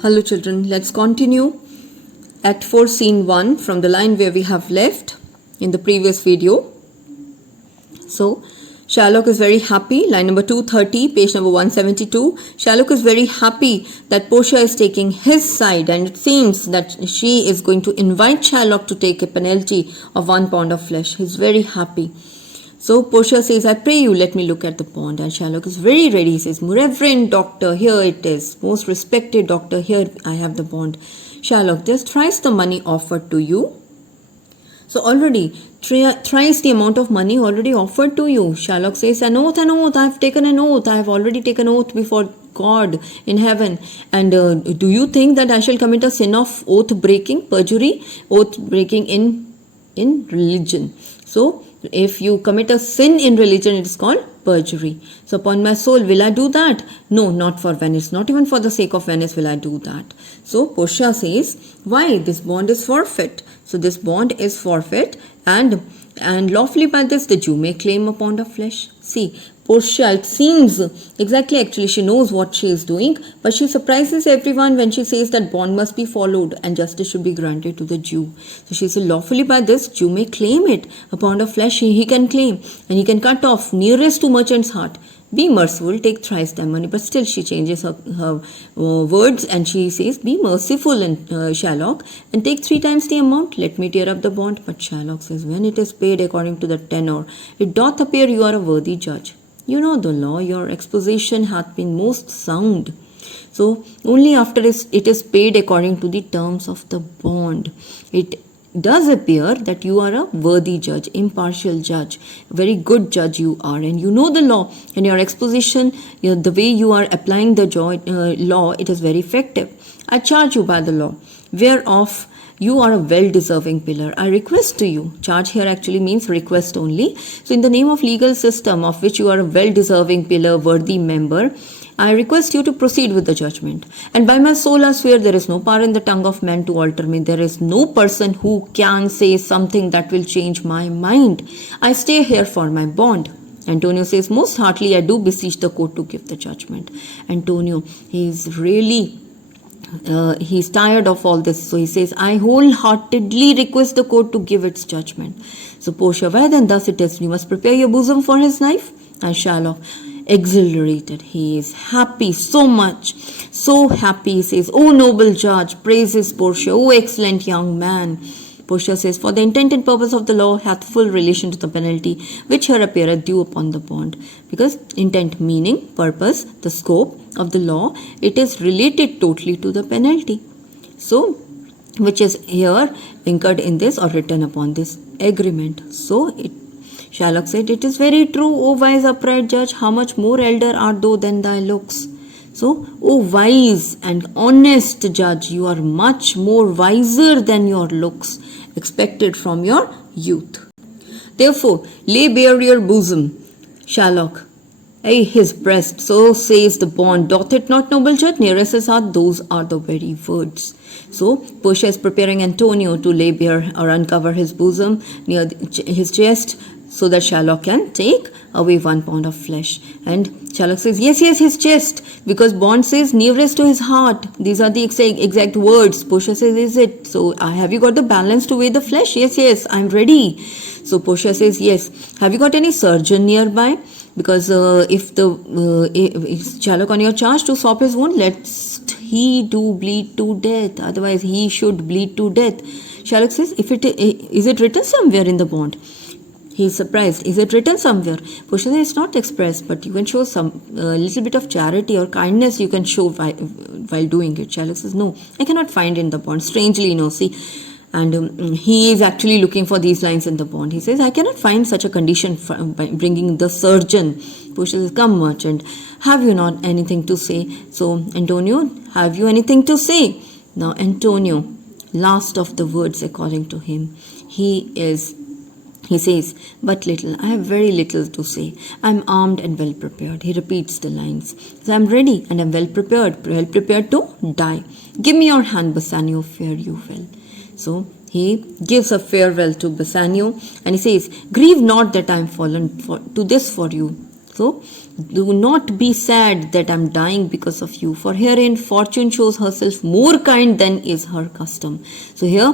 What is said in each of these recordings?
Hello children, let's continue Act 4 Scene 1 from the line where we have left in the previous video. So Sherlock is very happy, line number 230, page number 172. Sherlock is very happy that Portia is taking his side, and it seems that she is going to invite Sherlock to take a penalty of 1 pound of flesh. He's very happy. So Portia says, I pray you, let me look at the bond. And Sherlock is very ready. He says, Reverend Doctor, here it is. Most respected doctor, here I have the bond. Sherlock, just thrice the money offered to you. So already, thrice the amount of money already offered to you. Sherlock says, an oath, I have taken an oath. I have already taken oath before God in heaven. And do you think that I shall commit a sin of oath breaking, perjury, oath breaking in religion? So, if you commit a sin in religion, it is called perjury. So upon my soul, will I do that? No, not for Venice. Not even for the sake of Venice will I do that. So Portia says, why? This bond is forfeit. So this bond is forfeit, and lawfully by this the Jew may claim a pound of flesh. See, Portia, it seems exactly actually she knows what she is doing, but she surprises everyone when she says that bond must be followed and justice should be granted to the Jew. So she says, lawfully by this Jew may claim it, a pound of flesh he can claim, and he can cut off nearest to merchant's heart. Be merciful, take thrice thy money. But still she changes her words, and she says, be merciful, and Sherlock, and take 3 times the amount. Let me tear up the bond. But Sherlock says, when it is paid according to the tenor, it doth appear you are a worthy judge. You know the law, your exposition hath been most sound. So only after it is paid according to the terms of the bond, it does appear that you are a worthy judge, impartial judge, very good judge you are, and you know the law, and your exposition, the way you are applying the law, it is very effective. I charge you by the law, whereof you are a well-deserving pillar. I request to you. Charge here actually means request only. So in the name of legal system of which you are a well-deserving pillar, worthy member, I request you to proceed with the judgment. And by my soul I swear there is no power in the tongue of man to alter me. There is no person who can say something that will change my mind. I stay here for my bond. Antonio says, most heartily I do beseech the court to give the judgment. Antonio, he is really he's tired of all this, so he says, I wholeheartedly request the court to give its judgment. So Portia, why then thus it is, you must prepare your bosom for his knife? And Sherlock, exhilarated, he is happy, so much, so happy, he says, O noble judge, praises Portia, O excellent young man. Portia says, for the intent and purpose of the law hath full relation to the penalty which here appeareth due upon the bond. Because intent meaning, purpose, the scope of the law, it is related totally to the penalty. So, which is here incurred in this or written upon this agreement. So, Sherlock said, it is very true, O wise upright judge, how much more elder art thou than thy looks. So, O wise and honest judge, you are much more wiser than your looks, expected from your youth. Therefore, lay bare your bosom, Sherlock, his breast, so says the bond. Doth it not, noble judge? Nearest his heart, those are the very words. So, Portia is preparing Antonio to lay bare or uncover his bosom near his chest, so that Sherlock can take away 1 pound of flesh. And Sherlock says, yes, his chest, because bond says nearest to his heart. These are the exact words. Portia says, is it? So, have you got the balance to weigh the flesh? Yes, I'm ready. So, Portia says, yes. Have you got any surgeon nearby? Because if Sherlock on your charge to stop his wound, lest he do bleed to death. Otherwise, he should bleed to death. Sherlock says, is it written somewhere in the bond? He is surprised. Is it written somewhere? Portia says, it's not expressed, but you can show some little bit of charity or kindness you can show while doing it. Sherlock says, no, I cannot find in the bond. Strangely, no, see. And he is actually looking for these lines in the bond. He says, I cannot find such a condition by bringing the surgeon. Portia says, come merchant, have you not anything to say? So, Antonio, have you anything to say? Now, Antonio, last of the words according to him, he says, but little, I have very little to say. I am armed and well prepared. He repeats the lines. So I am ready and I am well prepared to die. Give me your hand, Bassanio, fare you well. So he gives a farewell to Bassanio and he says, grieve not that I am fallen to this for you. So, do not be sad that I'm dying because of you, for herein fortune shows herself more kind than is her custom. So, here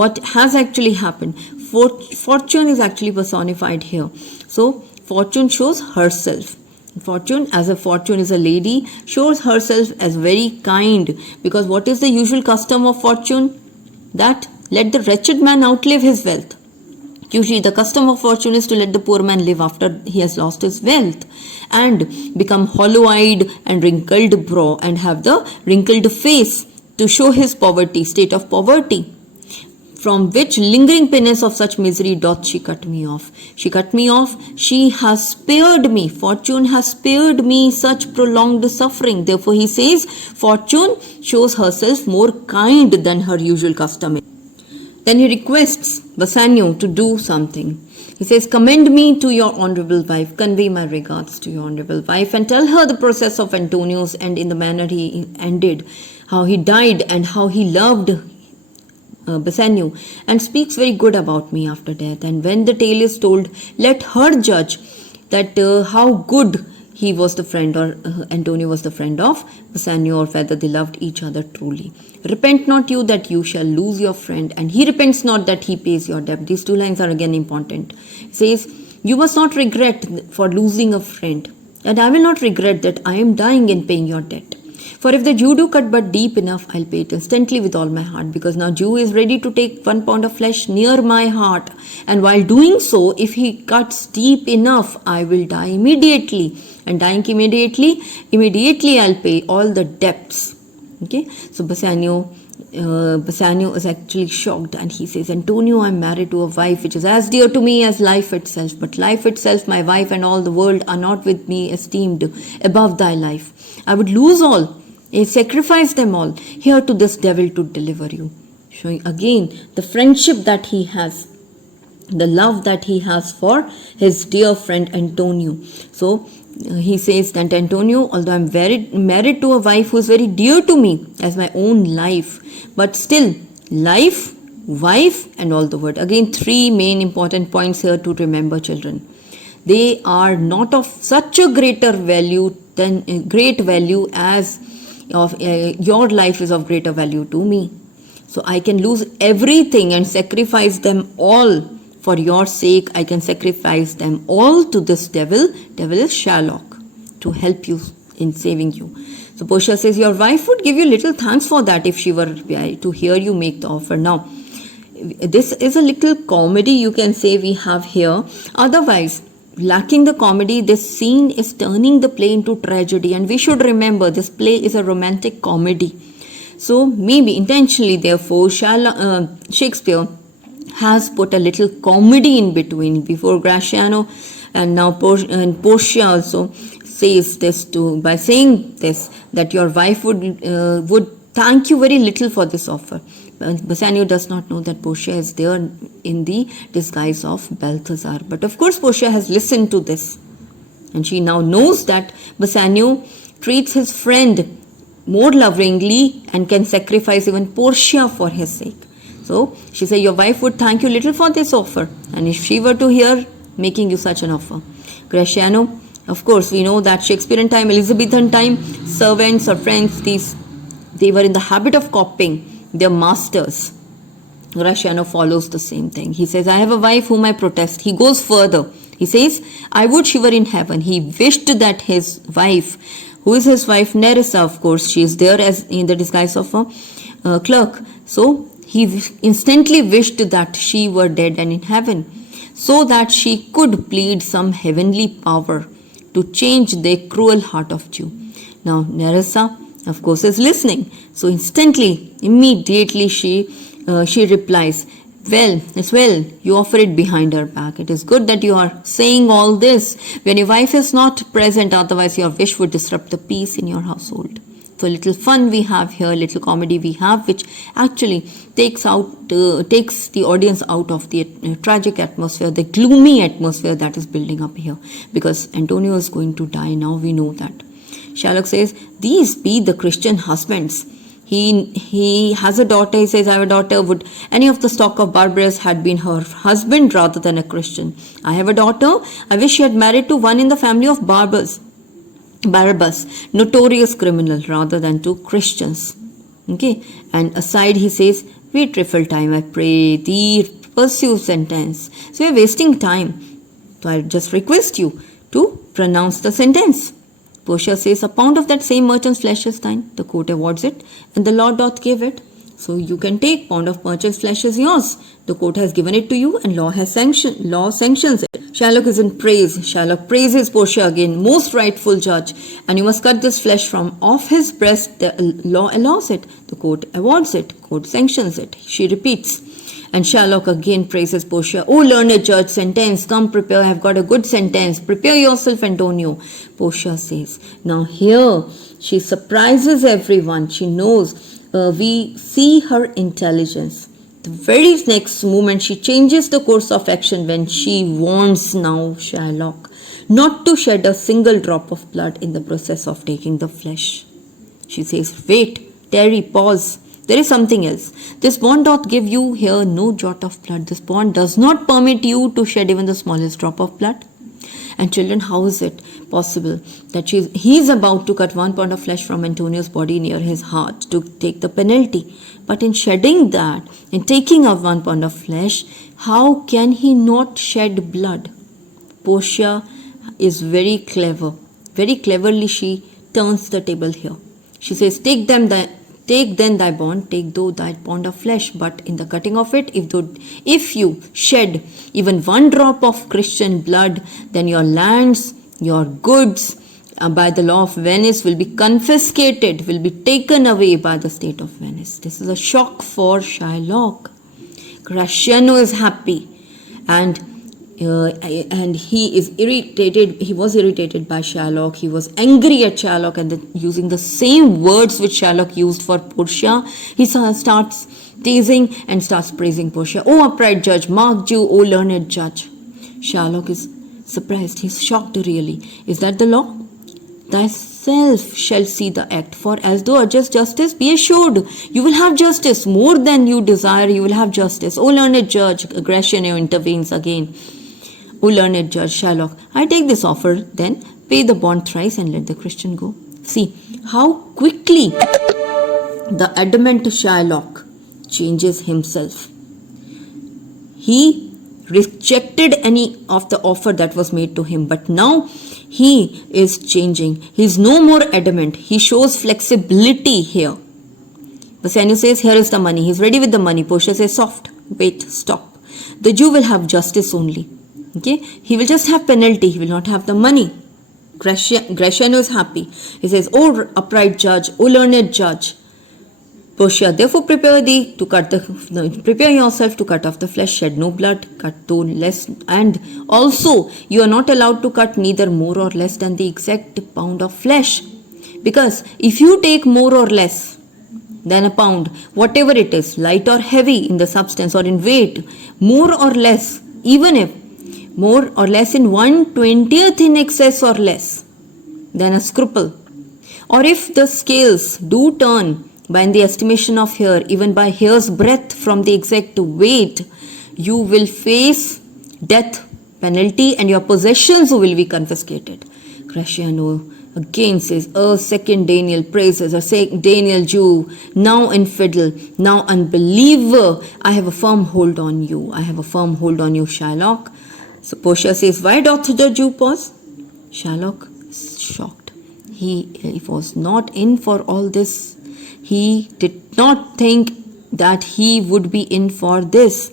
what has actually happened? Fortune is actually personified here. So, fortune shows herself. Fortune, as a fortune is a lady, shows herself as very kind, because what is the usual custom of fortune? That let the wretched man outlive his wealth. Usually the custom of fortune is to let the poor man live after he has lost his wealth and become hollow-eyed and wrinkled brow and have the wrinkled face to show his poverty, state of poverty. From which lingering penance of such misery doth she cut me off. She cut me off, she has spared me. Fortune has spared me such prolonged suffering. Therefore he says, fortune shows herself more kind than her usual custom. Then he requests Bassanio to do something. He says, commend me to your honorable wife, convey my regards to your honorable wife, and tell her the process of Antonio's and in the manner he ended, how he died and how he loved Bassanio, and speaks very good about me after death. And when the tale is told, let her judge that how good he was the friend, or Antonio was the friend of Bassanio, or whether they loved each other truly. Repent not you that you shall lose your friend, and he repents not that he pays your debt. These two lines are again important. He says, you must not regret for losing a friend, and I will not regret that I am dying in paying your debt. For if the Jew do cut but deep enough, I'll pay it instantly with all my heart, because now Jew is ready to take 1 pound of flesh near my heart, and while doing so, if he cuts deep enough, I will die immediately, and dying immediately I'll pay all the debts. Okay, so Bassanio is actually shocked, and he says, Antonio, I'm married to a wife which is as dear to me as life itself, but life itself, my wife and all the world are not with me esteemed above thy life. I would lose all, sacrifice them all here to this devil to deliver you. Showing again the friendship that he has, the love that he has for his dear friend Antonio. So he says that Antonio, although I'm married to a wife who is very dear to me as my own life, but still life, wife and all the world. Again, 3 main important points here to remember, children. They are not of such a great value as of your life is of greater value to me. So I can lose everything and sacrifice them all for your sake. I can sacrifice them all to this devil. Devil is Shylock, to help you in saving you. So Portia says, your wife would give you little thanks for that if she were to hear you make the offer. Now, this is a little comedy, you can say, we have here. Otherwise, lacking the comedy, this scene is turning the play into tragedy, and we should remember this play is a romantic comedy. So maybe intentionally, therefore, Shakespeare has put a little comedy in between before Gratiano, and now Portia also says this by saying this, that your wife would thank you very little for this offer. Bassanio does not know that Portia is there in the disguise of Balthazar. But of course Portia has listened to this, and she now knows that Bassanio treats his friend more lovingly and can sacrifice even Portia for his sake. So she said, your wife would thank you little for this offer, and if she were to hear making you such an offer. Gratiano, of course, we know that Shakespearean time, Elizabethan time, servants or friends, they were in the habit of copying their masters. Gratiano follows the same thing. He says, I have a wife whom I protest. He goes further. He says, I would she were in heaven. He wished that his wife, who is his wife? Nerissa, of course, she is there as in the disguise of a clerk. So he instantly wished that she were dead and in heaven, so that she could plead some heavenly power to change the cruel heart of Jew. Now Nerissa, of course, is listening. So immediately she replies, well, it's well, you offer it behind her back. It is good that you are saying all this when your wife is not present, otherwise your wish would disrupt the peace in your household. So little fun we have here, little comedy we have, which actually takes the audience out of the tragic atmosphere, the gloomy atmosphere that is building up here, because Antonio is going to die. Now we know that. Shylock says, these be the Christian husbands. He has a daughter. He says, I have a daughter. Would any of the stock of Barabbas had been her husband rather than a Christian? I have a daughter. I wish she had married to one in the family of Barabbas, notorious criminal, rather than to Christians. Okay. And aside he says, wait trifle time, I pray thee, pursue sentence. So you're wasting time. So I just request you to pronounce the sentence. Portia says, a pound of that same merchant's flesh is thine. The court awards it, and the Lord doth give it. So you can take, pound of merchant's flesh is yours. The court has given it to you, and law sanctions it. Shylock is in praise. Shylock praises Portia again, most rightful judge, and you must cut this flesh from off his breast. The law allows it. The court awards it. Court sanctions it. She repeats. And Shylock again praises Portia. O learned judge, sentence, come prepare, I have got a good sentence. Prepare yourself, Antonio. Portia says. Now here, she surprises everyone. She knows, we see her intelligence. The very next moment, she changes the course of action when she warns now Shylock not to shed a single drop of blood in the process of taking the flesh. She says, wait, tarry, pause. There is something else. This bond doth give you here no jot of blood. This bond does not permit you to shed even the smallest drop of blood. And children, how is it possible that he is about to cut 1 pound of flesh from Antonio's body near his heart to take the penalty? But in shedding that, in taking of 1 pound of flesh, how can he not shed blood? Portia is very clever. Very cleverly she turns the table here. She says, Take then thy bond, take thou thy pound of flesh, but in the cutting of it, if you shed even 1 drop of Christian blood, then your lands, your goods, by the law of Venice will be confiscated, will be taken away by the state of Venice. This is a shock for Shylock. Gratiano is happy, and he is irritated. He was irritated by Shylock. He was angry at Shylock, and using the same words which Shylock used for Portia, he starts teasing and starts praising Portia. O upright judge, marked you, O learned judge. Shylock is surprised. He's shocked really. Is that the law? Thyself shall see the act, for as thou adjust justice, be assured you will have justice. More than you desire, you will have justice. O learned judge, Gratiano intervenes again. O learned judge, Shylock, I take this offer, then pay the bond thrice and let the Christian go. See how quickly the adamant Shylock changes himself. He rejected any of the offer that was made to him, but now he is changing. He is no more adamant. He shows flexibility here. Bassanio says, here is the money. He is ready with the money. Portia says, soft, wait, stop. The Jew will have justice only. Okay, he will just have penalty. He will not have the money. Gratiano is happy. He says, O upright judge, O learned judge, Portia, therefore prepare yourself to cut off the flesh, shed no blood, cut though less, and also you are not allowed to cut neither more or less than the exact pound of flesh. Because if you take more or less than a pound, whatever it is, light or heavy in the substance or in weight, more or less, even if more or less in 1/20th in excess or less than a scruple, or if the scales do turn by in the estimation of hair, even by hair's breadth from the exact weight, you will face death penalty and your possessions will be confiscated. Gratiano again says, second Daniel praises, Daniel Jew, now infidel, now unbeliever, I have a firm hold on you. I have a firm hold on you, Shylock. So Portia says, why doth the Jew pause? Shylock is shocked. He was not in for all this. He did not think that he would be in for this.